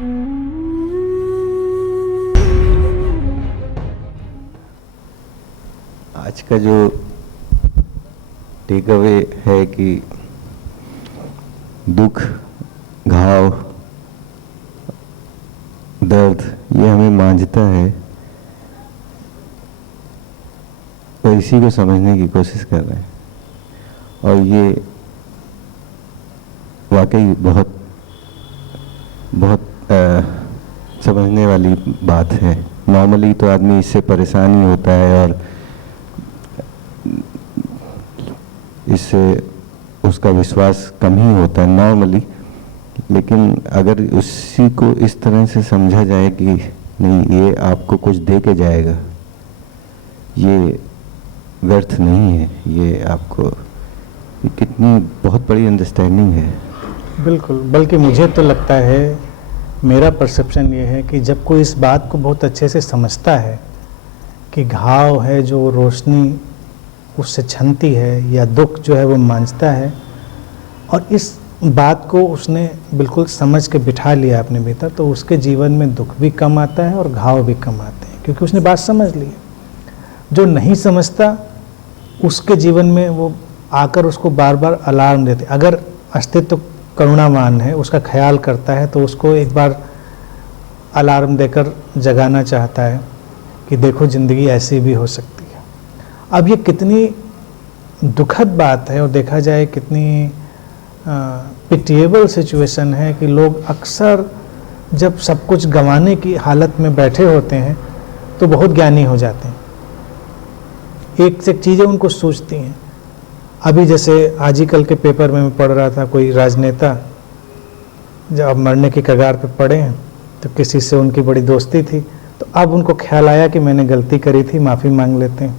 आज का जो टेक अवे है कि दुख, घाव, दर्द ये हमें मांझता है और इसी को समझने की कोशिश कर रहे हैं। और ये वाकई बहुत समझने वाली बात है। नॉर्मली तो आदमी इससे परेशान ही होता है और इससे उसका विश्वास कम ही होता है नॉर्मली। लेकिन अगर उसी को इस तरह से समझा जाए कि नहीं, ये आपको कुछ दे के जाएगा, ये व्यर्थ नहीं है, ये आपको, ये कितनी बहुत बड़ी अंडरस्टैंडिंग है। बिल्कुल, बल्कि मुझे तो लगता है, मेरा परसेप्शन ये है कि जब कोई इस बात को बहुत अच्छे से समझता है कि घाव है जो रोशनी उससे छनती है या दुख जो है वो मांझता है, और इस बात को उसने बिल्कुल समझ के बिठा लिया अपने भीतर, तो उसके जीवन में दुख भी कम आता है और घाव भी कम आते हैं, क्योंकि उसने बात समझ ली है। जो नहीं समझता उसके जीवन में वो आकर उसको बार बार अलार्म देते। अगर अस्तित्व करुणावान है, उसका ख्याल करता है, तो उसको एक बार अलार्म देकर जगाना चाहता है कि देखो ज़िंदगी ऐसी भी हो सकती है। अब ये कितनी दुखद बात है और देखा जाए कितनी पिटिएबल सिचुएशन है कि लोग अक्सर जब सब कुछ गंवाने की हालत में बैठे होते हैं तो बहुत ज्ञानी हो जाते हैं, एक से एक चीज़ें उनको सूझती हैं। अभी जैसे आज ही कल के पेपर में मैं पढ़ रहा था, कोई राजनेता जब अब मरने की कगार पे पड़े हैं, तो किसी से उनकी बड़ी दोस्ती थी, तो अब उनको ख्याल आया कि मैंने गलती करी थी, माफ़ी मांग लेते हैं।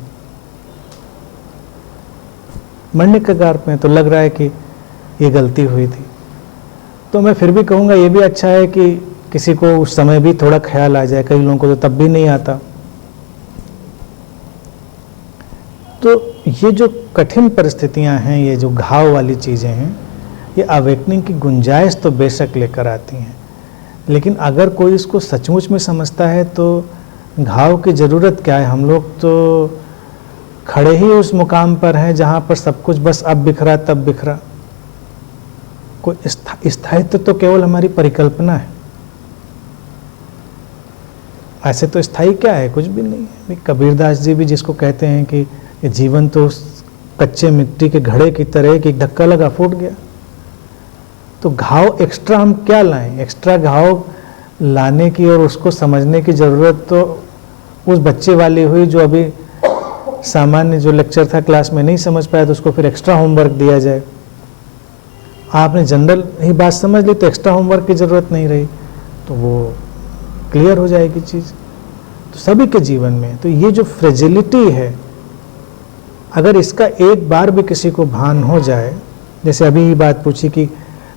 मरने की कगार पे तो लग रहा है कि ये गलती हुई थी। तो मैं फिर भी कहूँगा ये भी अच्छा है कि किसी को उस समय भी थोड़ा ख्याल आ जाए, कई लोगों को तो तब भी नहीं आता। तो ये जो कठिन परिस्थितियां हैं, ये जो घाव वाली चीज़ें हैं, ये अवेकनिंग की गुंजाइश तो बेशक लेकर आती हैं, लेकिन अगर कोई इसको सचमुच में समझता है तो घाव की ज़रूरत क्या है। हम लोग तो खड़े ही उस मुकाम पर हैं जहाँ पर सब कुछ बस अब बिखरा तब बिखरा। कोई स्थायित्व तो केवल हमारी परिकल्पना है, ऐसे तो स्थायी क्या है, कुछ भी नहीं है। कबीरदास जी भी जिसको कहते हैं कि ये जीवन तो उस कच्चे मिट्टी के घड़े की तरह कि धक्का लगा फूट गया। तो घाव एक्स्ट्रा हम क्या लाएं, एक्स्ट्रा घाव लाने की और उसको समझने की ज़रूरत तो उस बच्चे वाली हुई जो अभी सामान्य जो लेक्चर था क्लास में नहीं समझ पाया, तो उसको फिर एक्स्ट्रा होमवर्क दिया जाए। आपने जनरल ही बात समझ ली तो एक्स्ट्रा होमवर्क की ज़रूरत नहीं रही, तो वो क्लियर हो जाएगी चीज़। तो सभी के जीवन में तो ये जो फ्रेजिलिटी है, अगर इसका एक बार भी किसी को भान हो जाए, जैसे अभी ही बात पूछी कि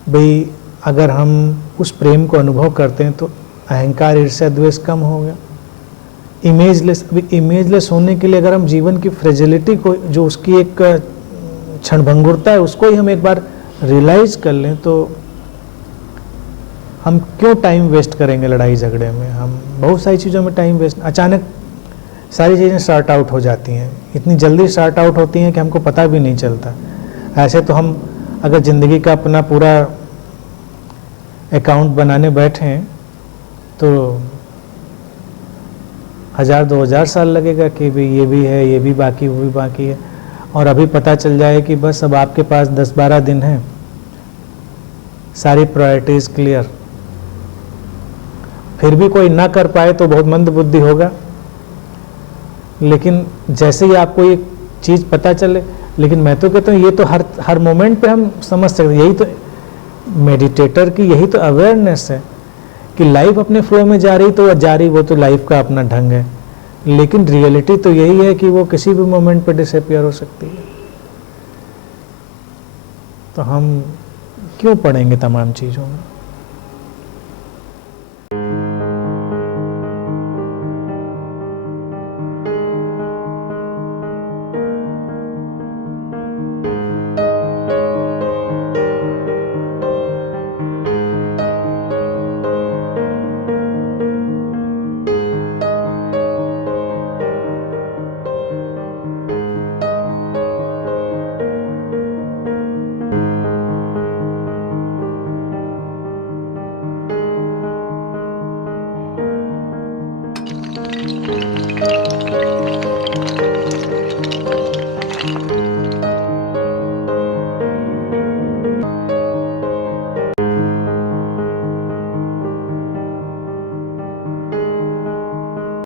भाई अगर हम उस प्रेम को अनुभव करते हैं तो अहंकार, ईर्ष्या, द्वेष कम हो गया। इमेजलेस, अभी इमेजलेस होने के लिए अगर हम जीवन की फ्रेजिलिटी को, जो उसकी एक क्षणभंगुरता है, उसको ही हम एक बार रियलाइज कर लें, तो हम क्यों टाइम वेस्ट करेंगे लड़ाई झगड़े में। हम बहुत सारी चीज़ों में टाइम वेस्ट, अचानक सारी चीज़ें स्टार्ट आउट हो जाती हैं, इतनी जल्दी स्टार्ट आउट होती हैं कि हमको पता भी नहीं चलता। ऐसे तो हम अगर ज़िंदगी का अपना पूरा अकाउंट बनाने बैठें तो 1000-2000 साल लगेगा कि भाई ये भी है, ये भी बाकी, वो भी बाकी है। और अभी पता चल जाए कि बस अब आपके पास 10-12 दिन हैं, सारी प्रायोरिटीज़ क्लियर। फिर भी कोई ना कर पाए तो बहुत मंद बुद्धि होगा, लेकिन जैसे ही आपको ये चीज़ पता चले, लेकिन मैं तो कहता हूँ ये तो हर मोमेंट पे हम समझ सकते हैं। यही तो मेडिटेटर की यही तो अवेयरनेस है कि लाइफ अपने फ्लो में जा रही तो जा रही, वो तो लाइफ का अपना ढंग है, लेकिन रियलिटी तो यही है कि वो किसी भी मोमेंट पे डिसअपियर हो सकती है। तो हम क्यों पढ़ेंगे तमाम चीज़ों में।